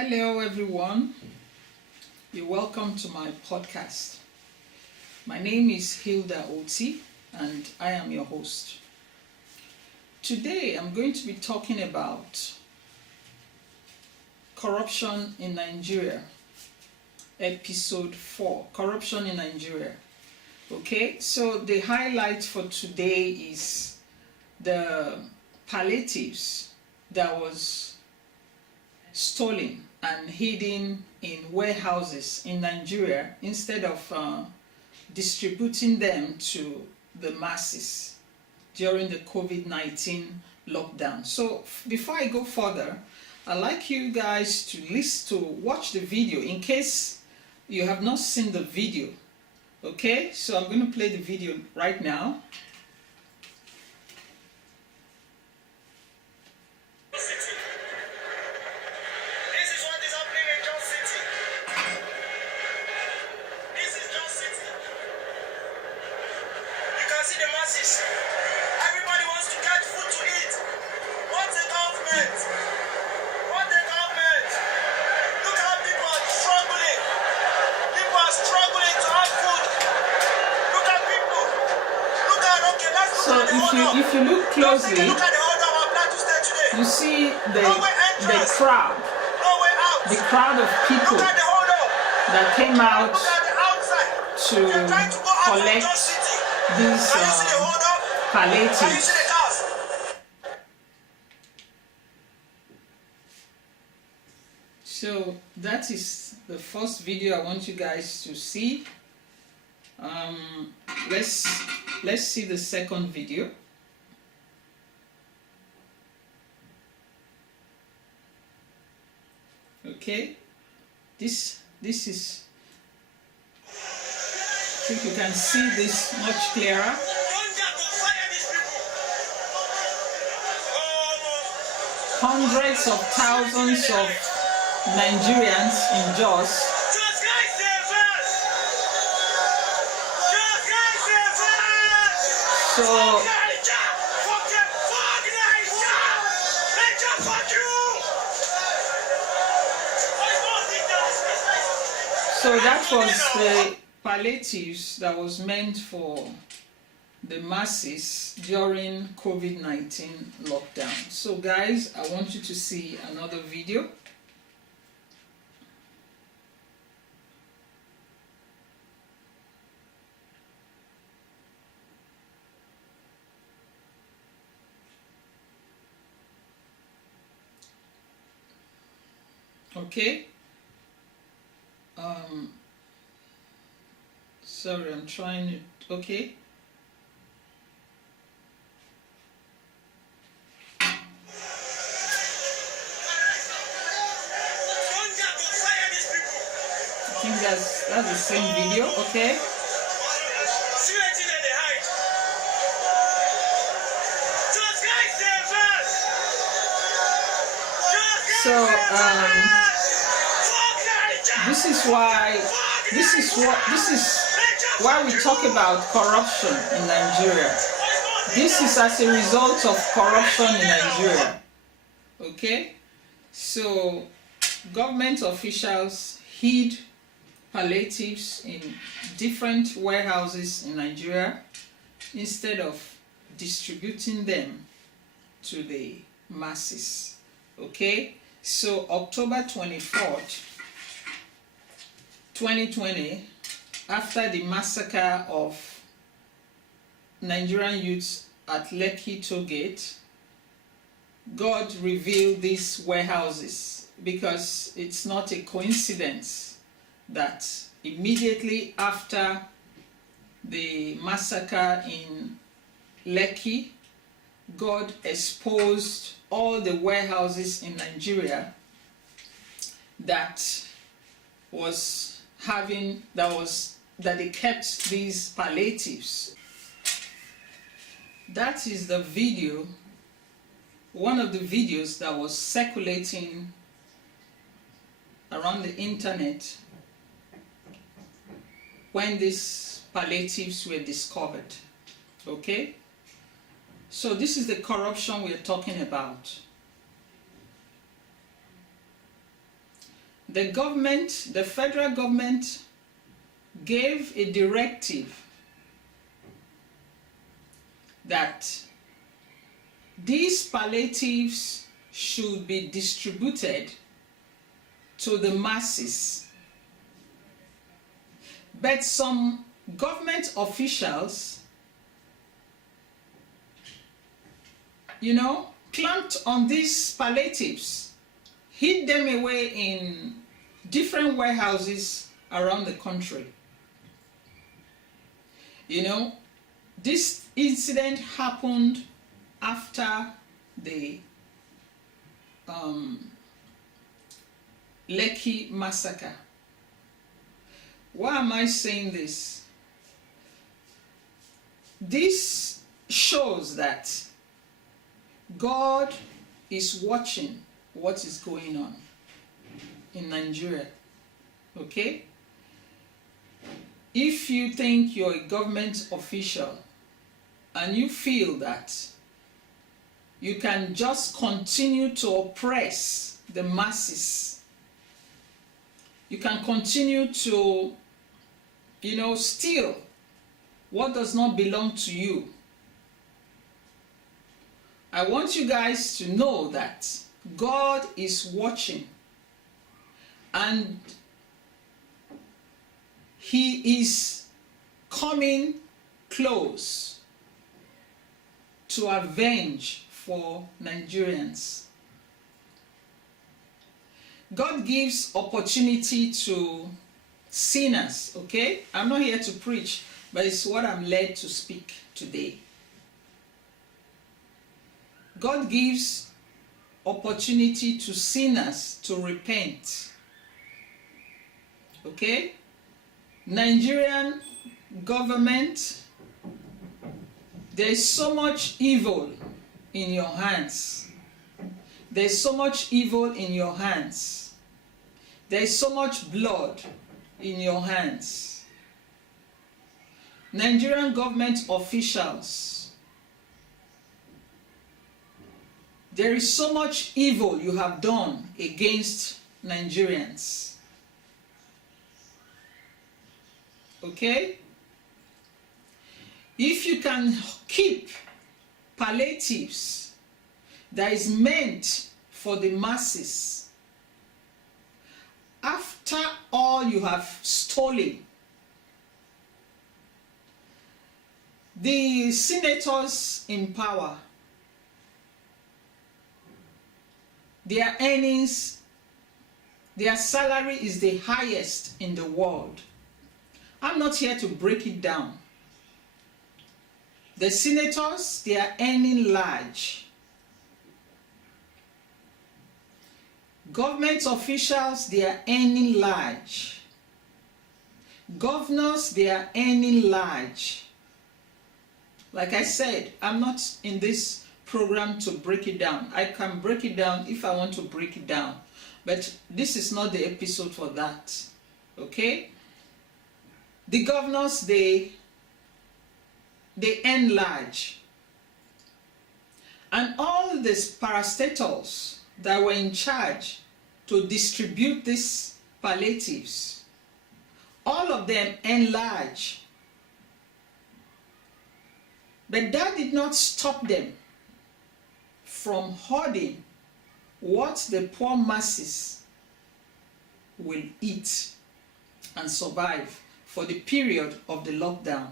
Hello everyone, you're welcome to my podcast. My name is Hilda Oti and I am your host. Today I'm going to be talking about corruption in Nigeria, episode 4, corruption in Nigeria. Okay, so the highlight for today is the palliatives that was stolen and hidden in warehouses in Nigeria instead of distributing them to the masses during the COVID-19 lockdown. So before I go further, I'd like you guys to watch the video in case you have not seen the video. Okay, so I'm going to play the video right now. Everybody wants to get food to eat. What's the government? What the government? Look how people are struggling. People are struggling to have food. Look at people. Look at, okay, let's look So at the hold if you look closely, look at the hold of our Plateau State today. you see the crowd, No way out. the crowd of people Look at the hold up. that came out Look at the outside. to They're trying to go out from collect Jos City. these Can you see the hold up? Can you see palliatives. the cars? So that is the first video I want you guys to see. Let's see the second video. Okay, this is, I think you can see this much clearer. Hundreds of thousands of Nigerians in Jos So that was the palliatives that was meant for the masses during COVID-19 lockdown. So guys, I want you to see another video. Okay. Sorry, I'm trying it. Okay. I think that's the same video. Okay. So this is why we talk about corruption in Nigeria. This is as a result of corruption in Nigeria. Okay, so government officials hid palliatives in different warehouses in Nigeria instead of distributing them to the masses. Okay, so October 24th, 2020, after the massacre of Nigerian youths at Lekki Toll Gate, God revealed these warehouses because it's not a coincidence that immediately after the massacre in Lekki, God exposed all the warehouses in Nigeria that they kept these palliatives. That is the video, one of the videos that was circulating around the internet when these palliatives were discovered. Okay, so this is the corruption we're talking about. the federal government gave a directive that these palliatives should be distributed to the masses. But some government officials, clamped on these palliatives, hid them away in different warehouses around the country. This incident happened after the Lekki massacre. Why am I saying this? This shows that God is watching what is going on in Nigeria. Okay? If you think you're a government official and you feel that you can just continue to oppress the masses, you can continue to, steal what does not belong to you, I want you guys to know that God is watching, and He is coming close to avenge for Nigerians. God gives opportunity to sinners, okay? I'm not here to preach, but it's what I'm led to speak today. God gives opportunity to sinners to repent. Okay? Nigerian government, there is so much evil in your hands. There is so much evil in your hands. There is so much blood in your hands. Nigerian government officials, there is so much evil you have done against Nigerians. Okay? If you can keep palliatives that is meant for the masses, after all you have stolen, the senators in power, their earnings, their salary is the highest in the world. I'm not here to break it down. The senators, they are earning large. Government officials, they are earning large. Governors, they are earning large. Like I said, I'm not in this program to break it down. I can break it down if I want to break it down. But this is not the episode for that. Okay? The governors, they earn large. And all these parastatals that were in charge to distribute these palliatives, all of them earn large. But that did not stop them from hoarding what the poor masses will eat and survive for the period of the lockdown.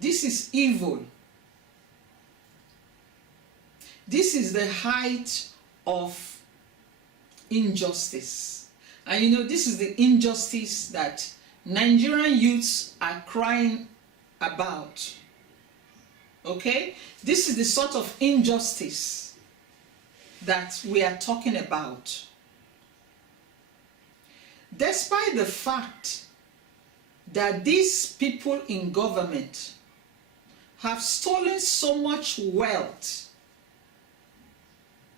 This is evil. This is the height of injustice. And this is the injustice that Nigerian youths are crying about. Okay? This is the sort of injustice that we are talking about. Despite the fact that these people in government have stolen so much wealth,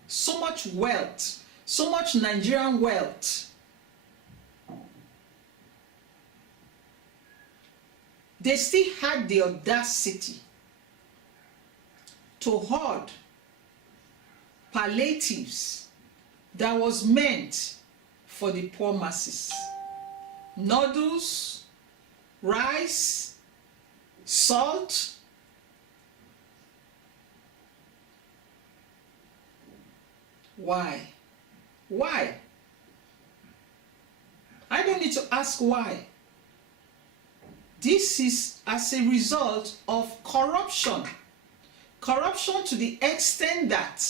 so much Nigerian wealth, they still had the audacity to hoard palliatives that was meant for the poor masses. Noodles, rice, salt. Why? Why? I don't need to ask why. This is as a result of corruption. Corruption to the extent that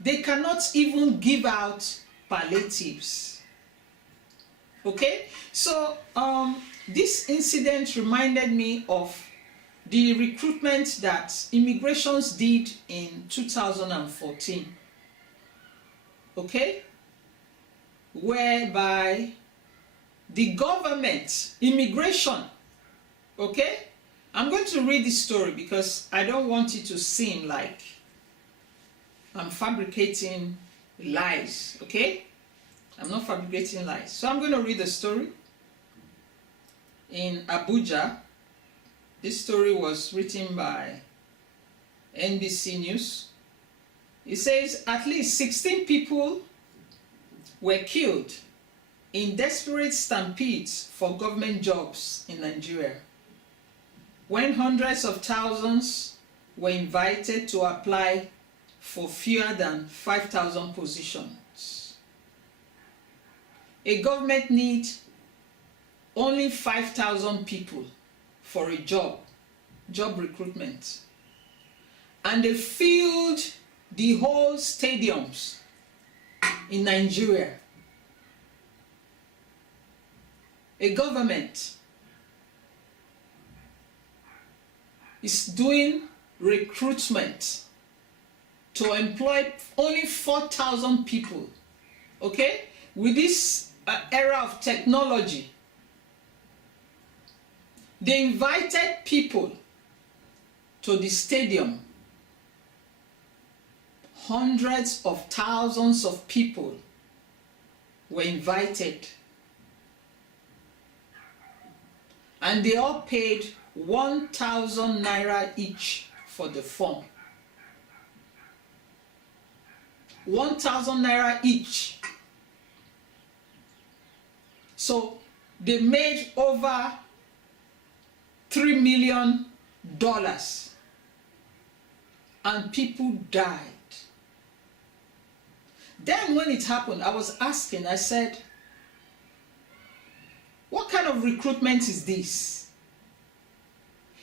they cannot even give out palliatives. Okay? So this incident reminded me of the recruitment that immigrations did in 2014. Okay? Whereby the government, immigration, okay? I'm going to read this story because I don't want it to seem like I'm fabricating lies, okay? I'm not fabricating lies. So I'm going to read the story. In Abuja, this story was written by NBC News. It says at least 16 people were killed in desperate stampedes for government jobs in Nigeria, when hundreds of thousands were invited to apply for fewer than 5,000 positions. A government needs only 5,000 people for a job recruitment, and they filled the whole stadiums in Nigeria. A government is doing recruitment to employ only 4,000 people, okay? With this era of technology, they invited people to the stadium. Hundreds of thousands of people were invited, and they all paid 1,000 naira each for the form. 1,000 naira each. So they made over $3 million, and people died. Then when it happened, I was asking, I said, what kind of recruitment is this?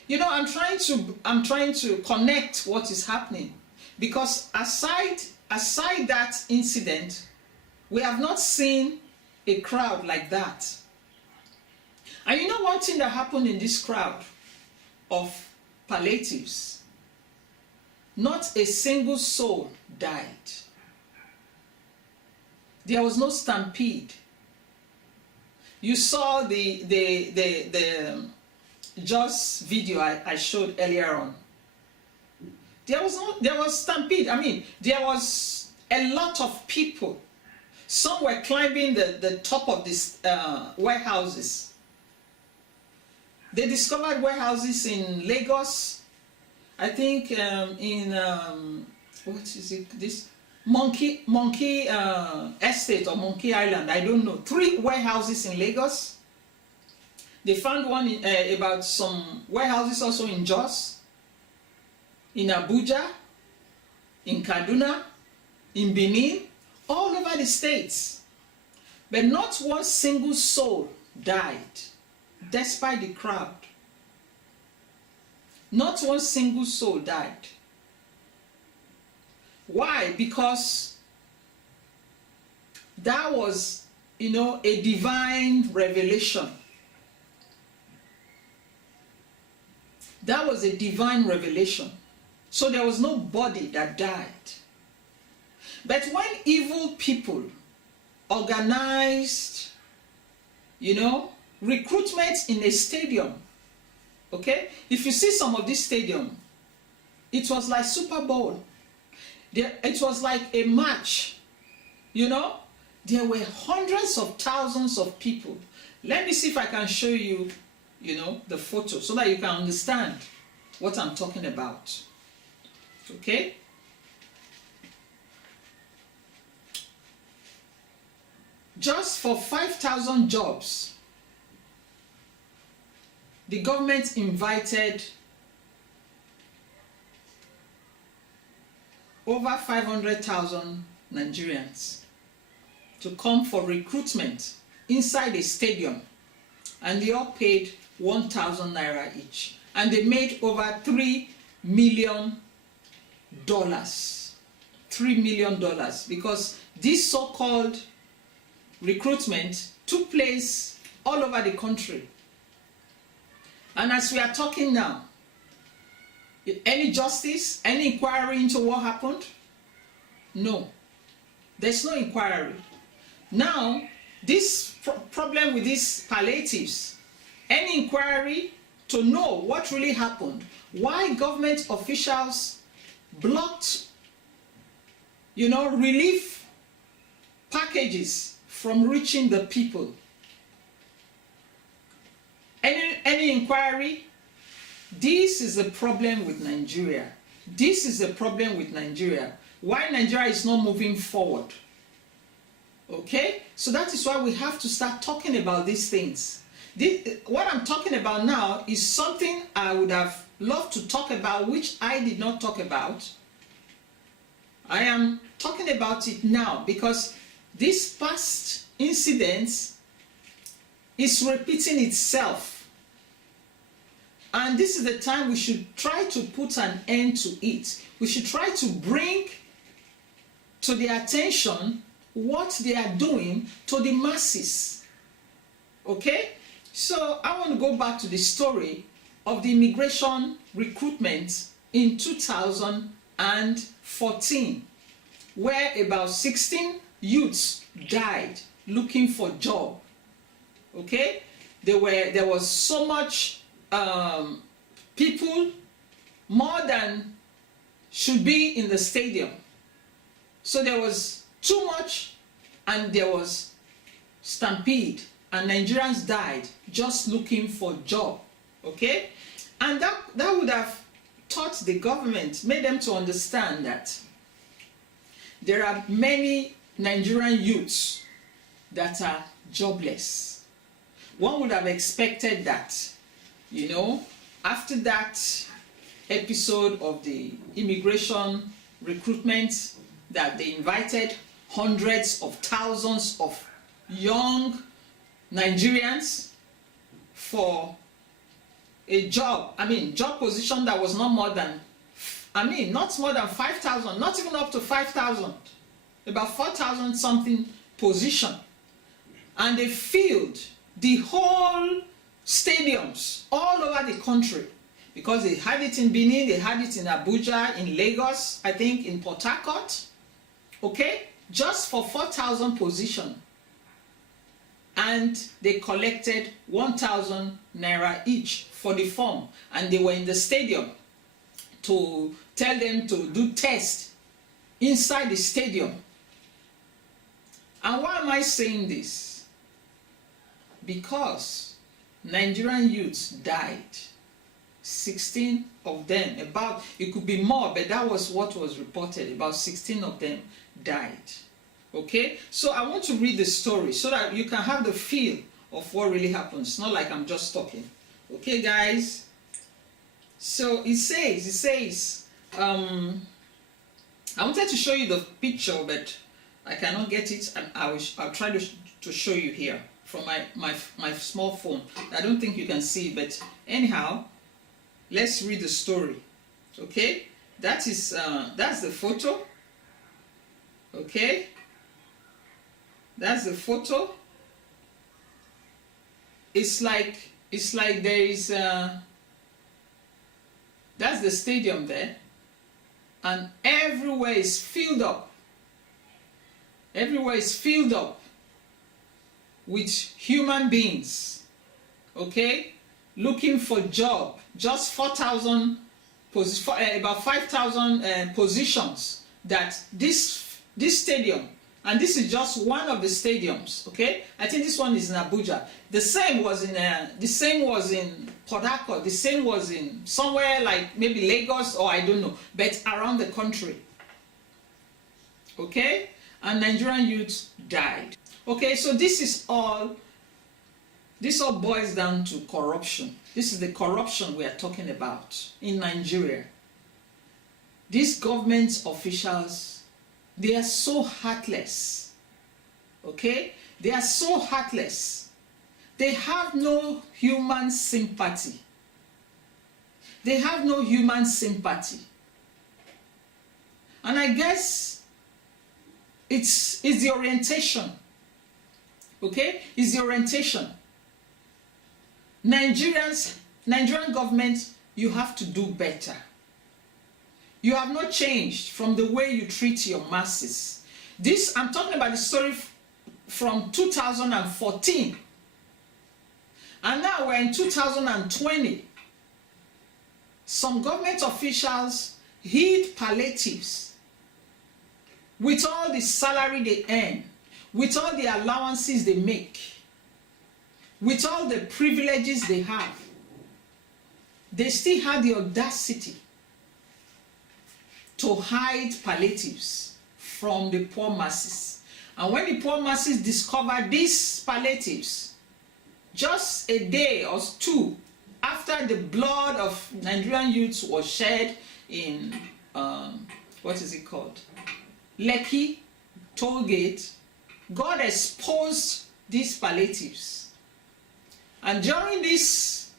You know, I'm trying to connect what is happening, because aside that incident, we have not seen a crowd like that. And you know one thing that happened in this crowd of palliatives? Not a single soul died. There was no stampede. You saw the Joss video I showed earlier on. There was stampede. I mean, there was a lot of people. Some were climbing the top of these warehouses. They discovered warehouses in Lagos. I think in what is it? This Monkey Estate or Monkey Island. I don't know. 3 warehouses in Lagos. They found one about some warehouses also in Jos, in Abuja, in Kaduna, in Benin, all over the states. But not one single soul died, despite the crowd. Not one single soul died. Why? Because that was, you know, a divine revelation. That was a divine revelation. So there was nobody that died. But when evil people organized, you know, recruitment in a stadium, okay? If you see some of this stadium, it was like Super Bowl. It was like a match, you know? There were hundreds of thousands of people. Let me see if I can show you, you know, the photo so that you can understand what I'm talking about. Okay? just for 5,000 jobs, the government invited over 500,000 Nigerians to come for recruitment inside a stadium, and they all paid 1,000 naira each, and they made over $3 million. $3 million, because this so-called recruitment took place all over the country. And as we are talking now, any justice, any inquiry into what happened? No, there's no inquiry. Now, this problem with these palliatives, any inquiry to know what really happened, why government officials blocked, relief packages from reaching the people. Any inquiry? This is the problem with Nigeria. This is the problem with Nigeria. Why Nigeria is not moving forward. Okay? So that is why we have to start talking about these things. What I'm talking about now is something I would have loved to talk about, which I did not talk about. I am talking about it now because this past incident is repeating itself. And this is the time we should try to put an end to it. We should try to bring to their attention what they are doing to the masses. Okay? So I want to go back to the story of the immigration recruitment in 2014, where about 16 youths died looking for a job. Okay? There was so much people, more than should be in the stadium. So there was too much, and there was stampede, and Nigerians died just looking for a job. Okay? And that would have taught the government, made them to understand that there are many Nigerian youths that are jobless. One would have expected that, after that episode of the immigration recruitment, that they invited hundreds of thousands of young Nigerians for a job position that was not more than 5,000, not even up to 5,000, about 4,000 something position. And they filled the whole stadiums all over the country, because they had it in Benin, they had it in Abuja, in Lagos, I think in Port Harcourt, okay, just for 4,000 position. And they collected 1,000 naira each for the form, and they were in the stadium to tell them to do tests inside the stadium. And why am I saying this? Because Nigerian youths died. 16 of them, it could be more, but that was what was reported. About 16 of them died. Okay, so I want to read the story so that you can have the feel of what really happens. Not like I'm just talking. Okay, guys. So it says, I wanted to show you the picture, but I cannot get it, and I'll try to show you here from my small phone. I don't think you can see it, but anyhow, let's read the story. Okay, that's the photo. Okay, that's the photo. It's like there is that's the stadium there, and everywhere is filled up. Everywhere is filled up with human beings, okay, looking for job. Just 4,000, about 5,000 positions that this stadium, and this is just one of the stadiums, okay. I think this one is in Abuja. The same was in Port Harcourt. The same was in somewhere like maybe Lagos, or I don't know, but around the country, okay. And Nigerian youths died. Okay, so this all boils down to corruption. This is the corruption we are talking about in Nigeria. These government officials, they are so heartless. Okay? They are so heartless. They have no human sympathy. They have no human sympathy. And I guess it's the orientation. Okay? It's the orientation. Nigerian government, you have to do better. You have not changed from the way you treat your masses. I'm talking about the story from 2014. And now we're in 2020. Some government officials hid palliatives with all the salary they earn, with all the allowances they make, with all the privileges they have. They still had the audacity to hide palliatives from the poor masses. And when the poor masses discovered these palliatives, just a day or two after the blood of Nigerian youths was shed in, what is it called? Lekki toll gate, God exposed these palliatives. And during this,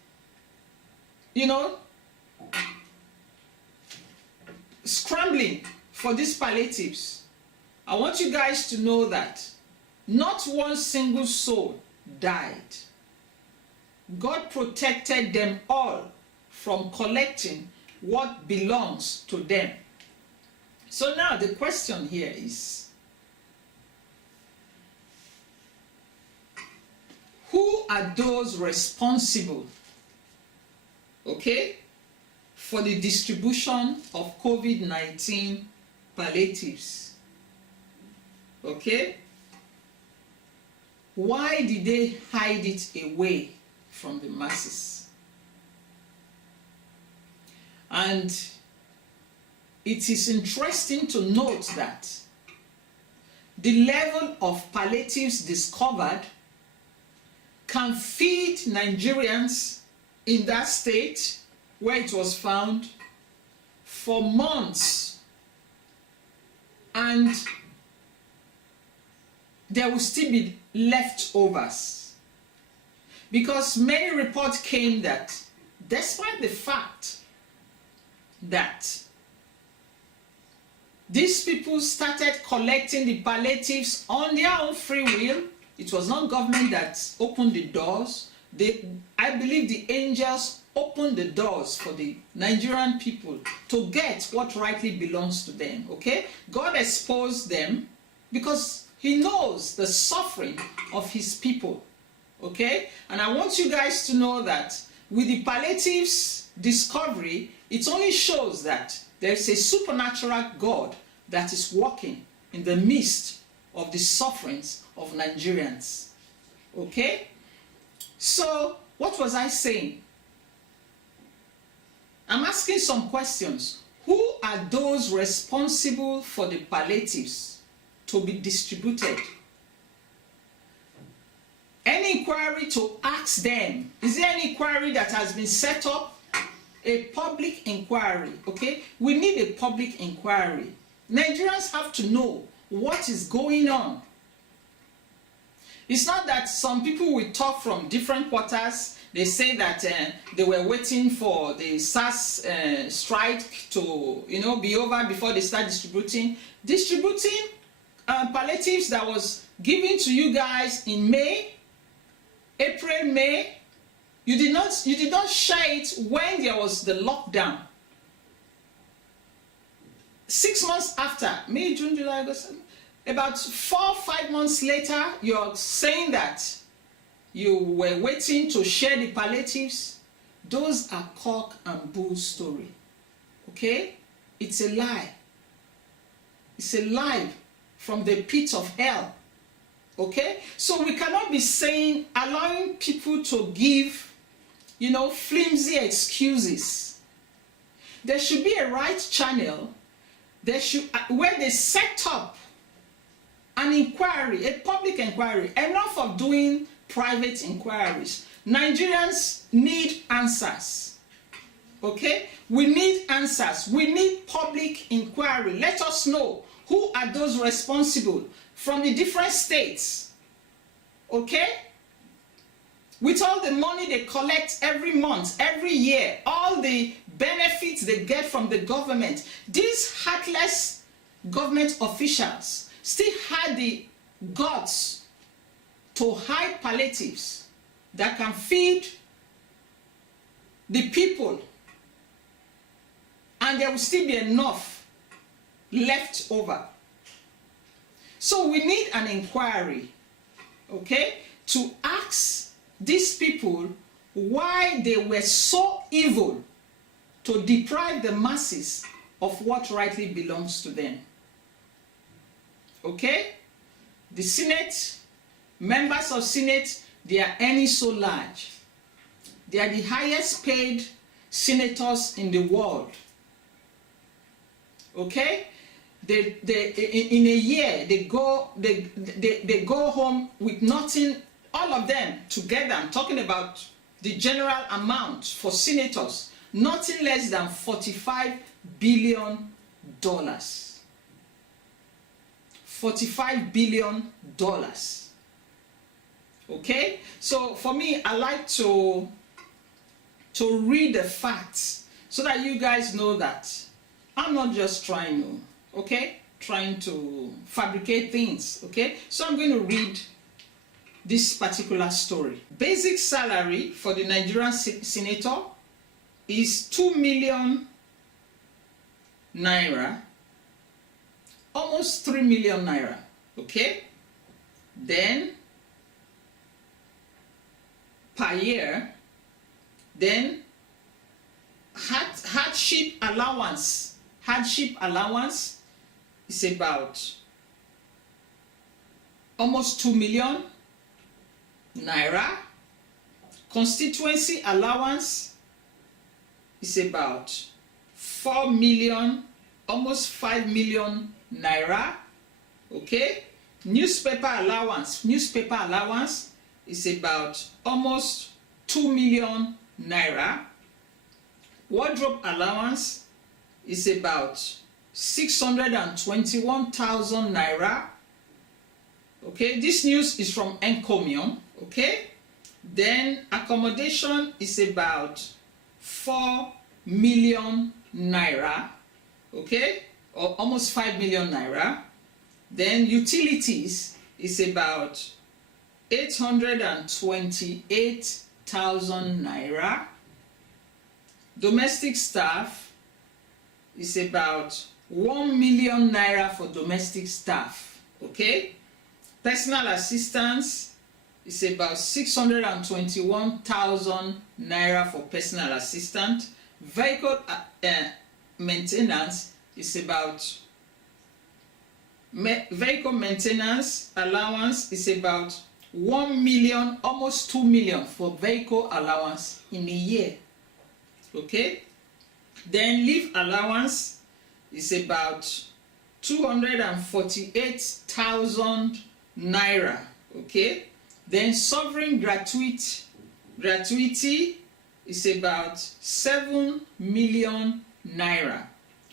scrambling for these palliatives, I want you guys to know that not one single soul died. God protected them all from collecting what belongs to them. So now the question here is, who are those responsible, okay, for the distribution of COVID-19 palliatives? Okay? Why did they hide it away from the masses? And it is interesting to note that the level of palliatives discovered can feed Nigerians in that state where it was found for months, and there will still be leftovers, because many reports came that despite the fact that these people started collecting the palliatives on their own free will, it was not government that opened the doors. I believe the angels opened the doors for the Nigerian people to get what rightly belongs to them. Okay? God exposed them because he knows the suffering of his people. Okay? And I want you guys to know that with the palliatives discovery, it only shows that there is a supernatural God that is working in the midst of the sufferings of Nigerians. Okay? So, what was I saying? I'm asking some questions. Who are those responsible for the palliatives to be distributed? Any inquiry to ask them? Is there any inquiry that has been set up? A public inquiry, okay? We need a public inquiry. Nigerians have to know what is going on. It's not that some people will talk from different quarters. They say that they were waiting for the SARS strike to, be over before they start distributing. Distributing palliatives that was given to you guys in May, April, May. You did not share it when there was the lockdown. 6 months after, May, June, July, August, about 4 or 5 months later, you're saying that you were waiting to share the palliatives. Those are cock and bull story. Okay? It's a lie. It's a lie from the pit of hell. Okay? So we cannot be allowing people to give, flimsy excuses. There should be a right channel where they set up an inquiry, a public inquiry. Enough of doing private inquiries. Nigerians need answers. Okay? We need answers. We need public inquiry. Let us know who are those responsible from the different states. Okay? With all the money they collect every month, every year, all the benefits they get from the government, these heartless government officials still had the guts to hide palliatives that can feed the people, and there will still be enough left over. So we need an inquiry, okay, to ask these people why they were so evil to deprive the masses of what rightly belongs to them. Okay? The Senate, members of Senate, they are earning so large. They are the highest paid senators in the world. Okay? They in a year they go home with nothing. All of them together, I'm talking about the general amount for senators, nothing less than $45 billion. $45 billion. Okay? So for me, I like to read the facts so that you guys know that I'm not just trying to fabricate things. Okay? So I'm going to read this particular story. Basic salary for the Nigerian senator is 2 million naira, almost 3 million naira. Okay? Then per year, then hardship allowance is about almost 2 million naira. Constituency allowance is about 4 million, almost 5 million naira. Okay? Newspaper allowance is about almost 2 million naira. Wardrobe allowance is about 621,000 naira. Okay, this news is from Encomium. Okay, then accommodation is about 4 million naira. Okay, or almost 5 million naira. Then utilities is about 828,000 naira. Domestic staff is about 1 million naira for domestic staff. Okay, personal assistance is about 621,000 naira for personal assistant. Vehicle maintenance is about vehicle maintenance allowance is about 1 million, almost 2 million for vehicle allowance in a year. Okay, then leave allowance is about 248,000 naira. Okay, then sovereign gratuity is about 7 million naira.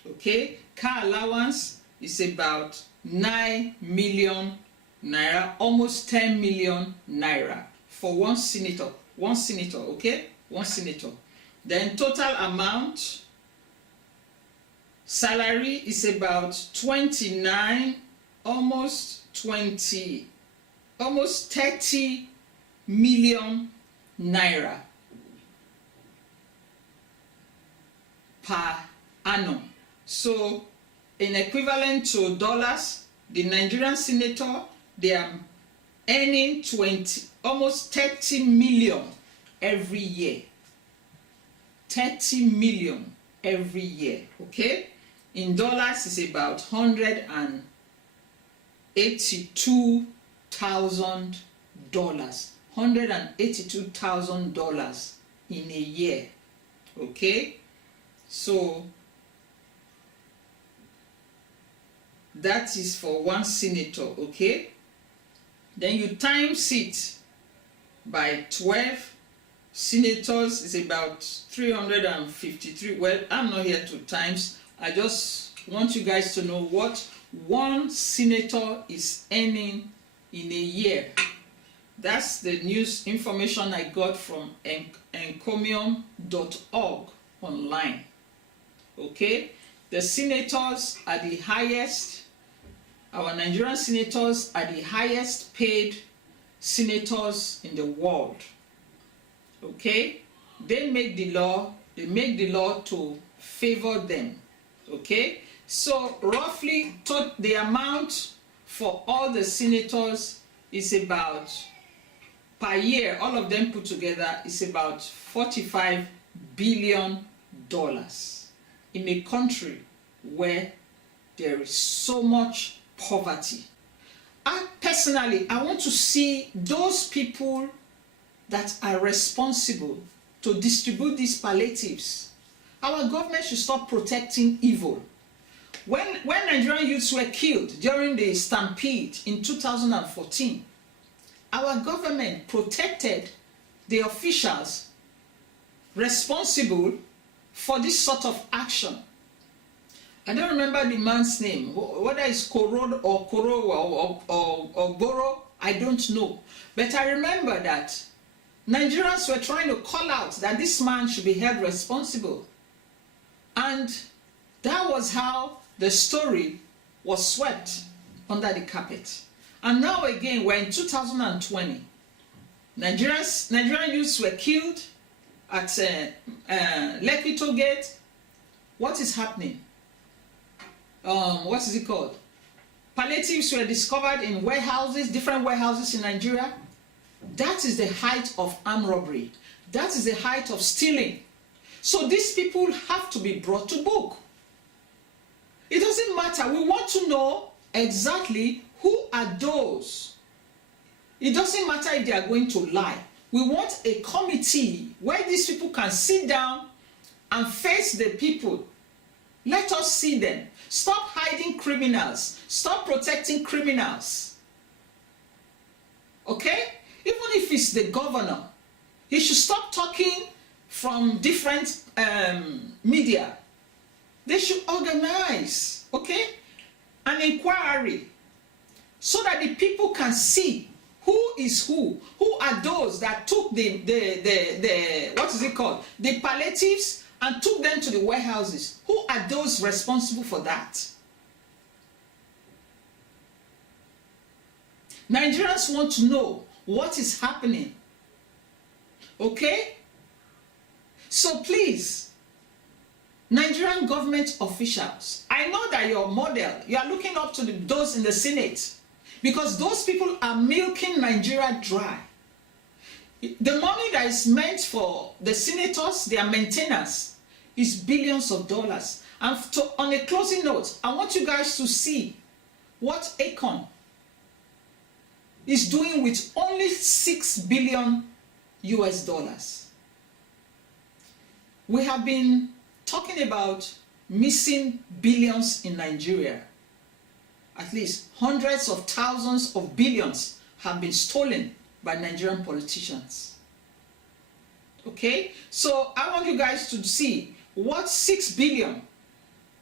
Okay, car allowance is about 9 million naira, almost 10 million naira for one senator. Okay, one senator. Then total amount salary is about 29, almost 30 million naira per annum. So in equivalent to dollars, the Nigerian senator, they are earning almost 30 million every year. 30 million every year. Okay, in dollars is about $182,000. $182,000 in a year. Okay, so That is for one senator, okay? Then you times it by 12 senators is about 353. Well, I'm not here to times. I just want you guys to know what one senator is earning in a year. That's the news information I got from encomium.org online. Okay, the senators are the highest. Our Nigerian senators are the highest paid senators in the world. Okay, they make the law. They make the law to favor them. Okay, so roughly the amount for all the senators is about, per year, all of them put together, is about $45 billion in a country where there is so much poverty. Personally, I want to see those people that are responsible to distribute these palliatives. Our government should stop protecting evil. When Nigerian youths were killed during the stampede in 2014, our government protected the officials responsible for this sort of action. I don't remember the man's name, whether it's Korod or Koro or Goro, I don't know. But I remember that Nigerians were trying to call out that this man should be held responsible. And that was how the story was swept under the carpet. And now again, we're in 2020. Nigerian youths were killed at Lekki Toll Gate. What is happening? What is it called? Palliatives were discovered in warehouses, different warehouses in Nigeria. That is the height of armed robbery. That is the height of stealing. So these people have to be brought to book. It doesn't matter. We want to know exactly who are those. It doesn't matter if they are going to lie. We want a committee where these people can sit down and face the people. Let us see them. Stop hiding criminals. Stop protecting criminals. Okay? Even if it's the governor, he should stop talking from different media. They should organize, okay, an inquiry so that the people can see who is who. Who are those that took the what is it called? The palliatives and took them to the warehouses. Who are those responsible for that? Nigerians want to know what is happening. Okay? So please, Nigerian government officials, I know that your model, you are looking up to those in the Senate, because those people are milking Nigeria dry. The money that is meant for the senators, their maintenance, is billions of dollars. And on a closing note, I want you guys to see what Akon is doing with only $6 billion US. We have been talking about missing billions in Nigeria. At least hundreds of thousands of billions have been stolen by Nigerian politicians. Okay? So I want you guys to see what 6 billion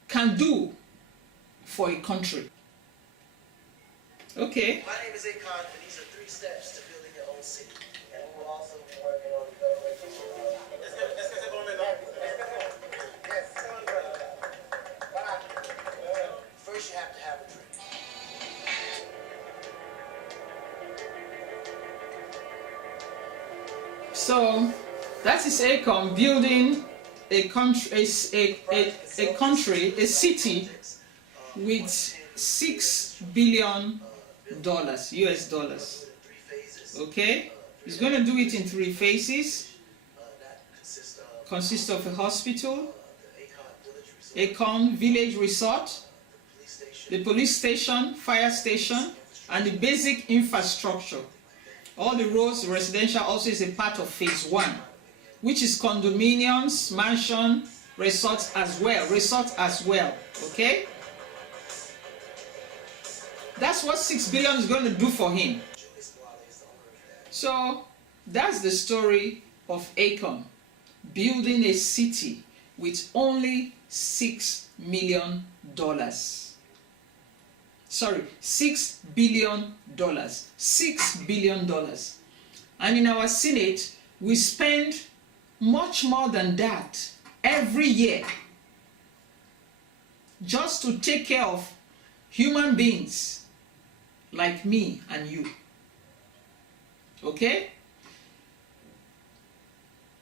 can do for a country. Okay? My name is Akon, and these are 3 steps to building your own city. And we will also be working on the government. First, you have to have a dream. So that is Akon building a country, a city with $6 billion US. Okay, he's going to do it in 3 phases. Consists of a hospital, Akon Village Resort, the police station, fire station, and the basic infrastructure. All the roads, residential also is a part of phase 1, which is condominiums, mansion, resorts as well. Okay? That's what 6 billion is going to do for him. So that's the story of Akon building a city with only $6 million. Sorry, $6 billion. $6 billion. And in our Senate, we spend much more than that every year just to take care of human beings like me and you. Okay?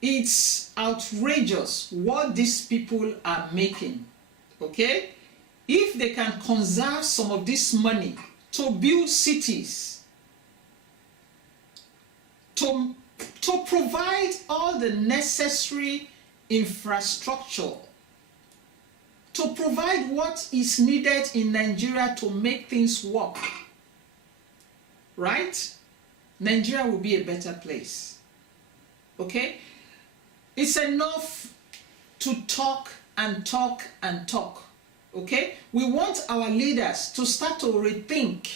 It's outrageous what these people are making. Okay? If they can conserve some of this money to build cities, to provide all the necessary infrastructure, to provide what is needed in Nigeria to make things work, right? Nigeria will be a better place. Okay? It's enough to talk and talk and talk. Okay? We want our leaders to start to rethink